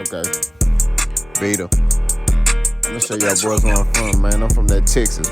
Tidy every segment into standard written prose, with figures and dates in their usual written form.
Okay. Vito. I'm gonna show y'all boys where I'm from, man. I'm from that Texas.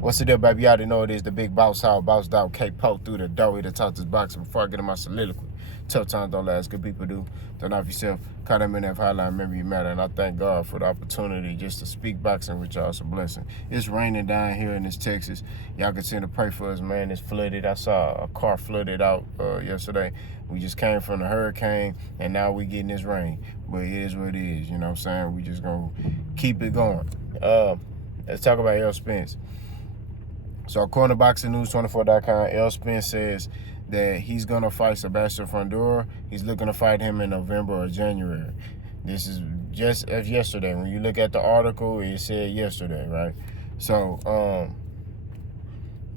What's the deal, baby? You already know it is the big boss house, boss dog, K-Po through the door. Here to talk this boxing before I get in my soliloquy. Tough times don't last, good people do. Don't knock yourself. Call them in that hotline, remember you matter. And I thank God for the opportunity just to speak boxing with y'all. It's a blessing. It's raining down here in this Texas. Y'all continue to pray for us, man. It's flooded. I saw a car flooded out yesterday. We just came from the hurricane, and now we getting this rain. But it is what it is, you know what I'm saying? We just gonna keep it going. Let's talk about Errol Spence. So according to BoxingNews24.com, Errol Spence says that he's going to fight Sebastian Fundora. He's looking to fight him in November or January. This is just as yesterday. When you look at the article, it said yesterday, right? So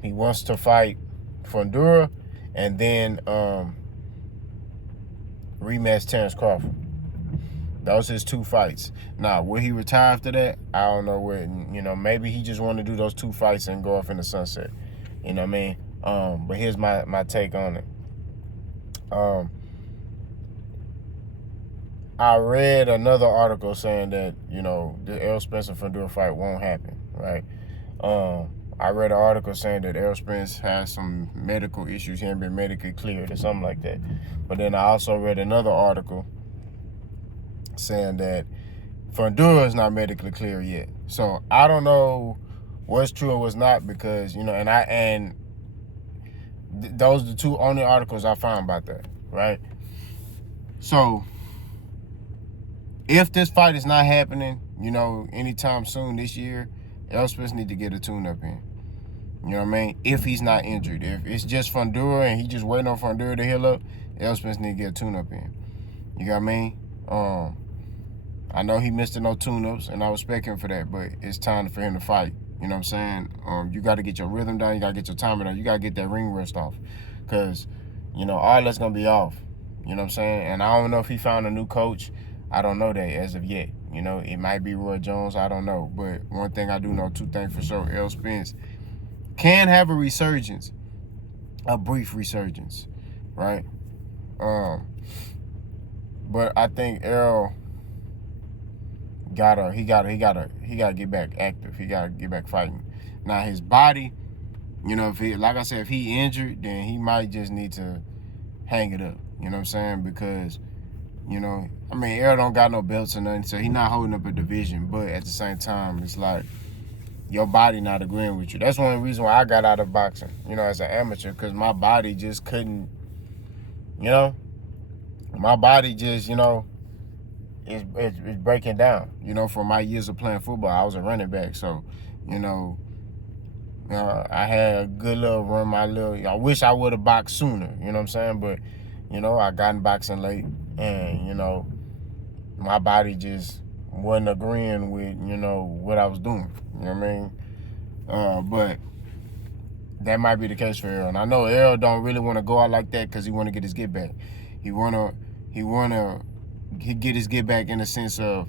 he wants to fight Fundora and then rematch Terrence Crawford. Those his two fights. Now, will he retire after that? I don't know. Maybe he just want to do those two fights and go off in the sunset. You know what I mean? But here's my take on it. I read another article saying that, the Errol Spence and Fundora fight won't happen, right? I read an article saying that Errol Spence has some medical issues. He ain't been medically cleared or something like that. But then I also read another article saying that Fundora is not medically clear yet. So I don't know what's true and what's not because, those are the two only articles I found about that, right? So if this fight is not happening, anytime soon this year, Errol Spence need to get a tune-up in. You know what I mean? If he's not injured. If it's just Fundora and he just waiting on Fundora to heal up, Errol Spence need to get a tune-up in. You got what I mean? I know he missed no tune-ups, and I respect him for that, but it's time for him to fight. You know what I'm saying? You got to get your rhythm down. You got to get your timing down. You got to get that ring rust off because, all that's going to be off. You know what I'm saying? And I don't know if he found a new coach. I don't know that as of yet. It might be Roy Jones. I don't know. But one thing I do know, two things for sure, Errol Spence can have a resurgence, a brief resurgence, right? But I think Errol gotta get back active. He gotta get back fighting. Now his body, if he injured, then he might just need to hang it up. You know what I'm saying? Because, Errol don't got no belts or nothing, so he not holding up a division. But at the same time, it's like your body not agreeing with you. That's one of the reasons why I got out of boxing, as an amateur, because my body just couldn't, my body just, it's breaking down. From my years of playing football, I was a running back, so I had a good little run. I wish I would have boxed sooner. You know what I'm saying? But I got in boxing late, and my body just wasn't agreeing with what I was doing. You know what I mean? But that might be the case for Errol. And I know Errol don't really want to go out like that because he want to get his get back. He get his get back in the sense of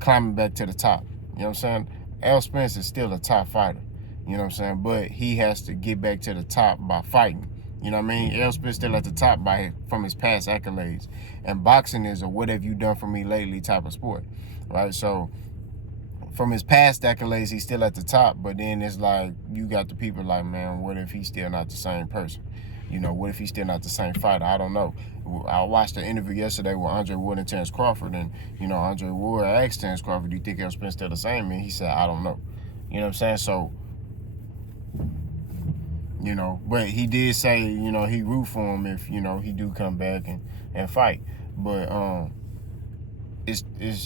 climbing back to the top. You know what I'm saying? Errol Spence is still a top fighter. You know what I'm saying? But he has to get back to the top by fighting. You know what I mean? Errol Spence still at the top from his past accolades. And boxing is a what have you done for me lately type of sport. Right? So from his past accolades, he's still at the top. But then it's like you got the people like, man, what if he's still not the same person? What if he's still not the same fighter? I don't know. I watched an interview yesterday with Andre Ward and Terrence Crawford, and, Andre Ward asked Terrence Crawford, do you think Errol Spence still the same? And he said, I don't know. You know what I'm saying? So, but he did say, he root for him if, he do come back and fight. But it's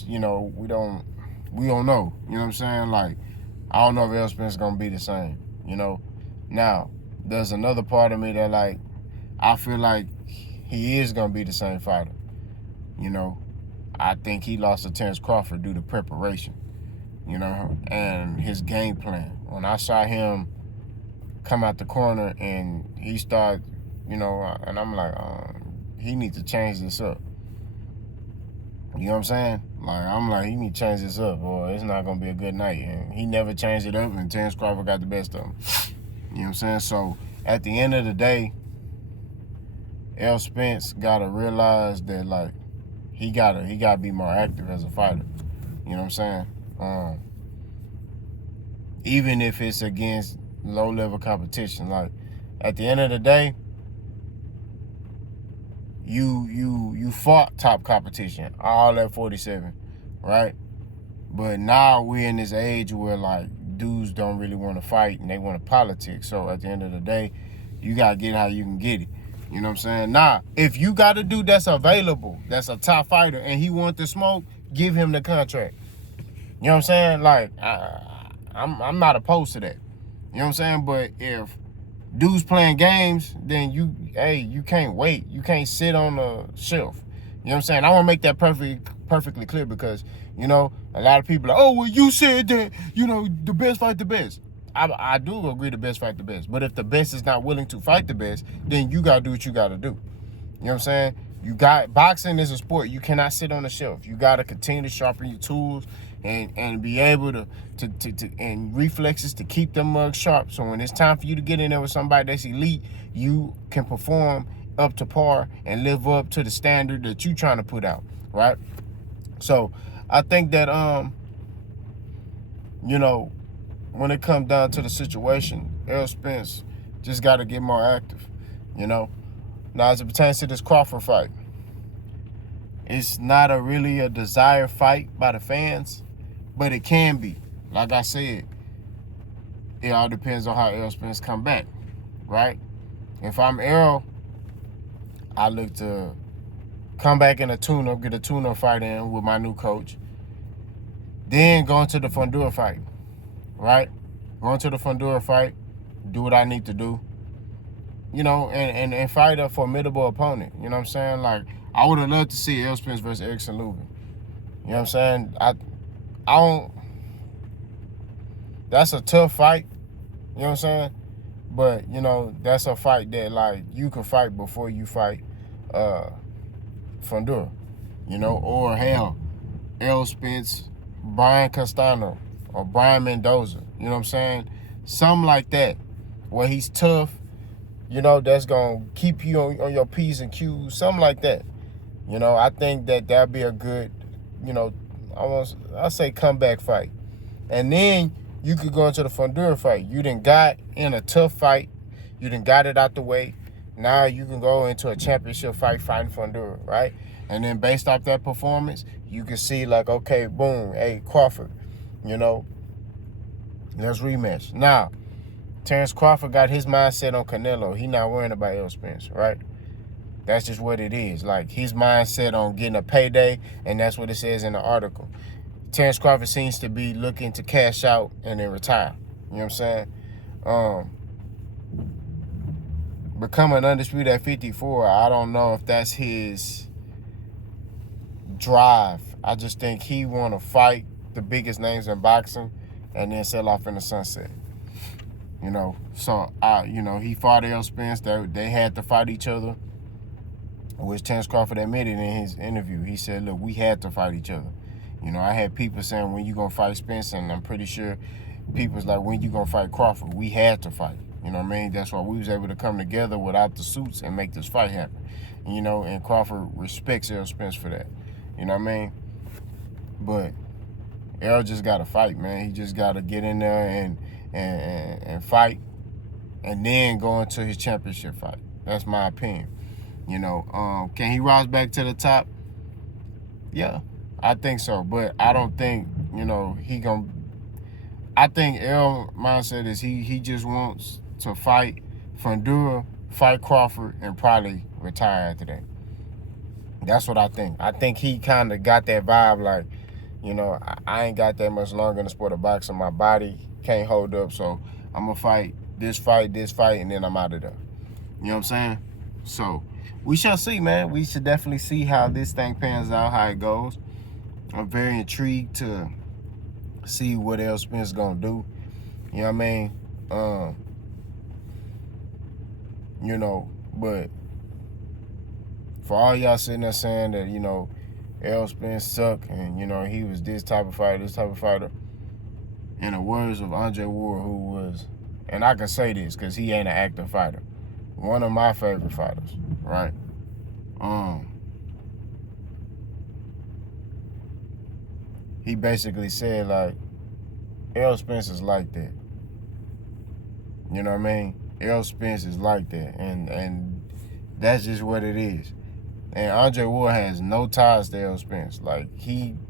we don't know. You know what I'm saying? Like, I don't know if Errol Spence is going to be the same, Now, there's another part of me that, like, I feel like he is going to be the same fighter. I think he lost to Terrence Crawford due to preparation, and his game plan. When I saw him come out the corner and he started, and I'm like, he needs to change this up. You know what I'm saying? Like, he need to change this up, or it's not going to be a good night. And he never changed it up, and Terrence Crawford got the best of him. You know what I'm saying? So, at the end of the day, Errol Spence got to realize that, like, he gotta be more active as a fighter. You know what I'm saying? Even if it's against low level competition, like at the end of the day, you fought top competition all at 47, right? But now we're in this age where like dudes don't really want to fight and they want to politics. So at the end of the day, you gotta get how you can get it. You know what I'm saying? Nah, if you got a dude that's available, that's a top fighter, and he wants to smoke, give him the contract. You know what I'm saying? Like I'm not opposed to that. You know what I'm saying? But if dudes playing games, then you can't wait. You can't sit on the shelf. You know what I'm saying? I want to make that perfectly clear because, you know, a lot of people are, oh, well, you said that, you know, the best fight the best. I do agree the best fight the best. But if the best is not willing to fight the best, then you got to do what you got to do. You know what I'm saying? Boxing is a sport. You cannot sit on the shelf. You got to continue to sharpen your tools and be able to and reflexes to keep them mugs sharp. So when it's time for you to get in there with somebody that's elite, you can perform up to par and live up to the standard that you're trying to put out, right? So I think that you know, when it comes down to the situation, Errol Spence just got to get more active, you know. Now, as it pertains to this Crawford fight, it's not really a desired fight by the fans, but it can be. Like I said, it all depends on how Errol Spence come back, right? If I'm Errol, I look to come back in a tune-up, get a tune-up fight in with my new coach, then go into the Fundura fight, right? Go into the Fundura fight, do what I need to do, you know, and fight a formidable opponent. You know what I'm saying? Like, I would have loved to see Errol Spence versus Erickson Lubin. You know what I'm saying? I don't. That's a tough fight. You know what I'm saying? But, you know, that's a fight that, like, you can fight before you fight Fundura, you know, or hell, Errol Spence, Brian Castano, or Brian Mendoza. You know what I'm saying? Something like that, where he's tough, you know, that's going to keep you on your P's and Q's, something like that. You know, I think that that'd be a good, you know, I say comeback fight. And then you could go into the Fundura fight. You done got in a tough fight. You done got it out the way. Now you can go into a championship fight fighting Fundura, right? And then based off that performance, you can see like, okay, boom, hey, Crawford, you know, let's rematch. Now, Terrence Crawford got his mindset on Canelo. He not worrying about Errol Spence, right? That's just what it is. Like, his mindset on getting a payday, and that's what it says in the article. Terrence Crawford seems to be looking to cash out and then retire. You know what I'm saying? Becoming undisputed at 54, I don't know if that's his drive. I just think he want to fight the biggest names in boxing and then sell off in the sunset. You know, so, you know, he fought Errol Spence. They had to fight each other, which Terrence Crawford admitted in his interview. He said, look, we had to fight each other. You know, I had people saying, when you going to fight Spence? And I'm pretty sure people's like, when you going to fight Crawford? We had to fight. You know what I mean? That's why we was able to come together without the suits and make this fight happen. You know, and Crawford respects Errol Spence for that. You know what I mean? But Errol just got to fight, man. He just got to get in there and fight and then go into his championship fight. That's my opinion. You know, can he rise back to the top? Yeah, I think so. But I don't think, you know, I think Errol mindset is he just wants to fight Fundura, fight Crawford, and probably retire after that. That's what I think. I think he kind of got that vibe like, you know, I ain't got that much longer in the sport of boxing. My body can't hold up, so I'm going to fight, and then I'm out of there. You know what I'm saying? So we shall see, man. We should definitely see how this thing pans out, how it goes. I'm very intrigued to see what Errol Spence is going to do. You know what I mean? You know, but for all y'all sitting there saying that, you know, Errol Spence sucked and, you know, he was this type of fighter, in the words of Andre Ward, who was, and I can say this because he ain't an active fighter, one of my favorite fighters, right? he basically said, like, Errol Spence is like that. You know what I mean? Errol Spence is like that. And that's just what it is. And Andre Ward has no ties to Errol Spence. Like,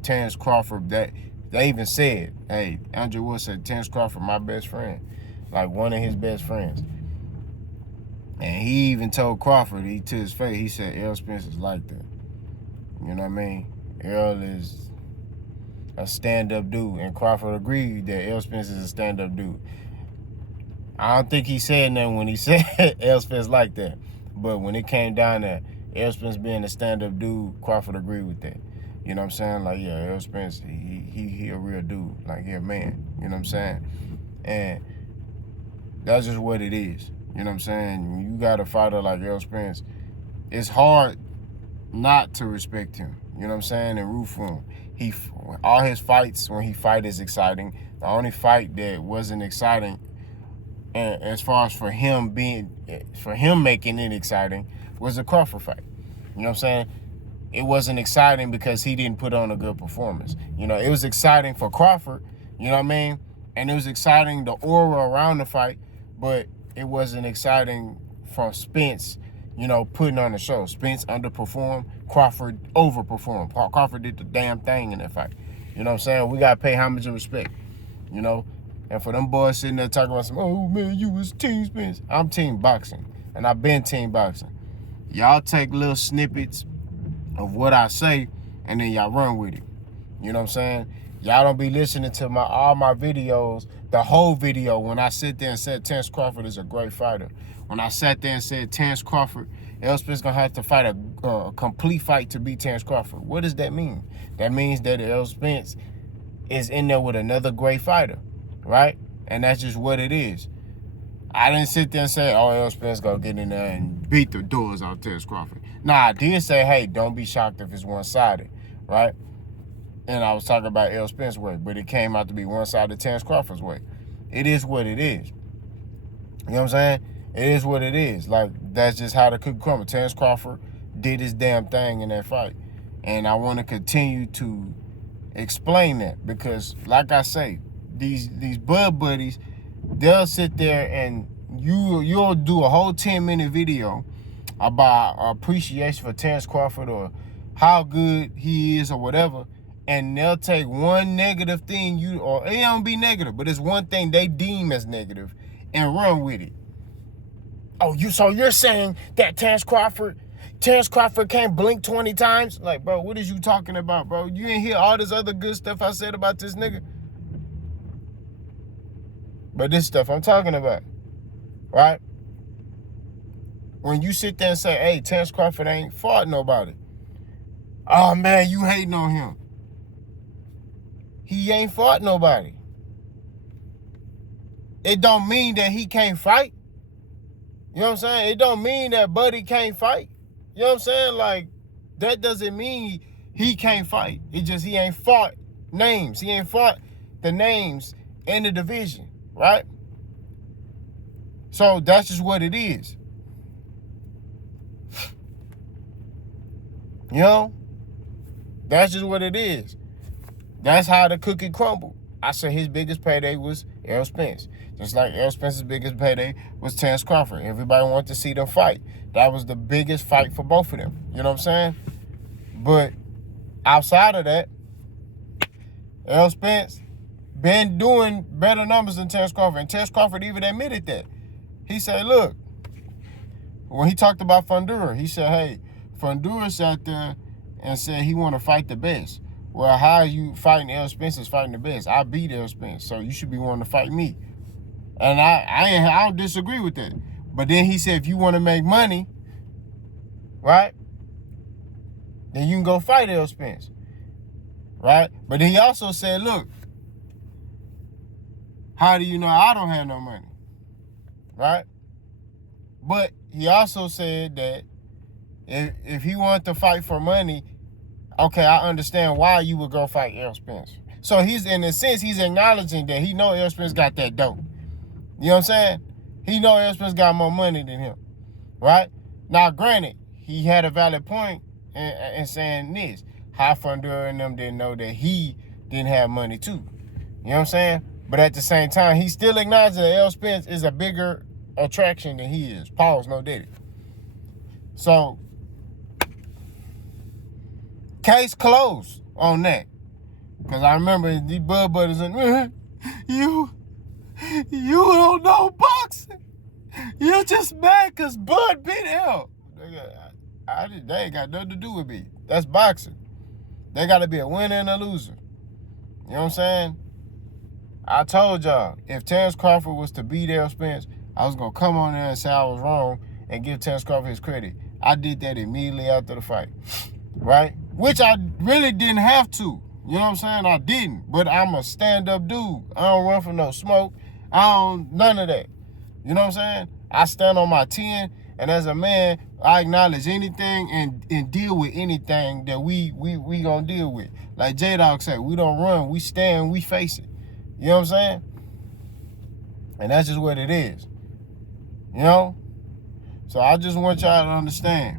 Terrence Crawford, they even said, hey, Andre Ward said, Terrence Crawford, my best friend. Like, one of his best friends. And he even told Crawford, to his face, he said, Errol Spence is like that. You know what I mean? Errol is a stand-up dude. And Crawford agreed that Errol Spence is a stand-up dude. I don't think he said nothing when he said Errol Spence like that. But when it came down to Errol Spence being a stand-up dude, Crawford agreed with that. You know what I'm saying? Like, yeah, Errol Spence, he a real dude. Like, he a man. You know what I'm saying? And that's just what it is. You know what I'm saying? When you got a fighter like Errol Spence, it's hard not to respect him. You know what I'm saying? And root for him. All his fights, when he fight, is exciting. The only fight that wasn't exciting, and as far as for him making it exciting, was the Crawford fight. You know what I'm saying? It wasn't exciting because he didn't put on a good performance. You know, it was exciting for Crawford, you know what I mean? And it was exciting, the aura around the fight, but it wasn't exciting for Spence, you know, putting on the show. Spence underperformed, Crawford overperformed. Crawford did the damn thing in that fight. You know what I'm saying? We got to pay homage and respect, you know? And for them boys sitting there talking about oh, man, you was team Spence. I'm team boxing, and I've been team boxing. Y'all take little snippets of what I say, and then y'all run with it. You know what I'm saying? Y'all don't be listening to all my videos, the whole video, when I sit there and said Terrence Crawford is a great fighter. When I sat there and said Terrence Crawford, Errol Spence going to have to fight a complete fight to beat Terrence Crawford. What does that mean? That means that Errol Spence is in there with another great fighter, right? And that's just what it is. I didn't sit there and say, oh, Errol Spence going to get in there and beat the doors out of Terrence Crawford. Nah, I did say, hey, don't be shocked if it's one-sided, right? And I was talking about Errol Spence's way, but it came out to be one-sided Terrence Crawford's way. It is what it is. You know what I'm saying? It is what it is. Like, that's just how the cookie crumbles. Terrence Crawford did his damn thing in that fight. And I want to continue to explain that because, like I say, these bud buddies, they'll sit there and you'll do a whole 10-minute video about appreciation for Terrence Crawford or how good he is or whatever, and they'll take one negative thing or it don't be negative, but it's one thing they deem as negative and run with it. Oh, so you're saying that Terrence Crawford can't blink 20 times? Like, bro, what is you talking about, bro? You didn't hear all this other good stuff I said about this nigga? But this stuff I'm talking about, right? When you sit there and say, hey, Terrence Crawford ain't fought nobody. Oh, man, you hating on him. He ain't fought nobody. It don't mean that he can't fight. You know what I'm saying? It don't mean that Buddy can't fight. You know what I'm saying? Like, that doesn't mean he can't fight. It just he ain't fought names. He ain't fought the names in the division, right? So that's just what it is. You know? That's just what it is. That's how the cookie crumbled. I said his biggest payday was Errol Spence. Just like Errol Spence's biggest payday was Terrence Crawford. Everybody wanted to see them fight. That was the biggest fight for both of them. You know what I'm saying? But outside of that, Errol Spence been doing better numbers than Terrence Crawford. And Terrence Crawford even admitted that. He said, look, when he talked about Fundura, he said, hey, Fundura sat there and said he want to fight the best. Well, how are you fighting Errol Spence is fighting the best? I beat Errol Spence, so you should be wanting to fight me. And I don't disagree with that. But then he said, if you want to make money, right, then you can go fight Errol Spence, right? But then he also said, look, how do you know I don't have no money, right? But he also said that if he wanted to fight for money, okay, I understand why you would go fight Errol Spence. So he's, in a sense, he's acknowledging that he know Errol Spence got that dope. You know what I'm saying? He know Errol Spence got more money than him, right? Now, granted, he had a valid point in saying this. How Fundura and them didn't know that he didn't have money too. You know what I'm saying? But at the same time, he still acknowledges that Errol Spence is a bigger attraction than he is. Pause, no diddy. So, case closed on that. Because I remember these Bud Buddies and you don't know boxing. You're just mad because Bud beat Errol. They ain't got nothing to do with me. That's boxing. They got to be a winner and a loser. You know what I'm saying? I told y'all, if Terrence Crawford was to beat Errol Spence, I was going to come on there and say I was wrong and give Terrence Crawford his credit. I did that immediately after the fight, right? Which I really didn't have to. You know what I'm saying? I didn't. But I'm a stand-up dude. I don't run from no smoke. None of that. You know what I'm saying? I stand on my 10, and as a man, I acknowledge anything and deal with anything that we gonna deal with. Like J-Dog said, we don't run, we stand, we face it. You know what I'm saying? And that's just what it is. You know? So I just want y'all to understand.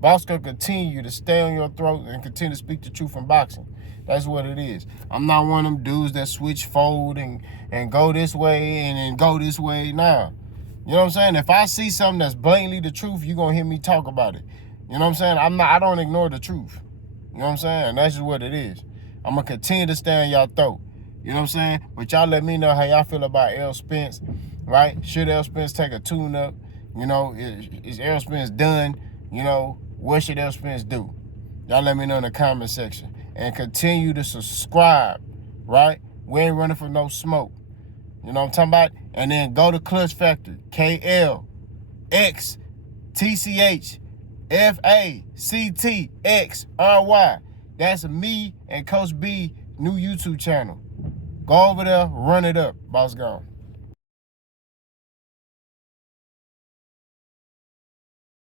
Boss gonna continue to stay on your throat and continue to speak the truth in boxing. That's what it is. I'm not one of them dudes that switch, fold, and go this way and then go this way. Nah. You know what I'm saying? If I see something that's blatantly the truth, you're gonna hear me talk about it. You know what I'm saying? I don't ignore the truth. You know what I'm saying? And that's just what it is. I'm gonna continue to stay on y'all throat. You know what I'm saying? But y'all let me know how y'all feel about Errol Spence, right? Should Errol Spence take a tune-up? You know, is Errol Spence done? You know, what should Errol Spence do? Y'all let me know in the comment section. And continue to subscribe, right? We ain't running for no smoke. You know what I'm talking about? And then go to Clutch Factory, KLXTCHFACTXRY. That's me and Coach B new YouTube channel. Go over there, run it up. Boss gone.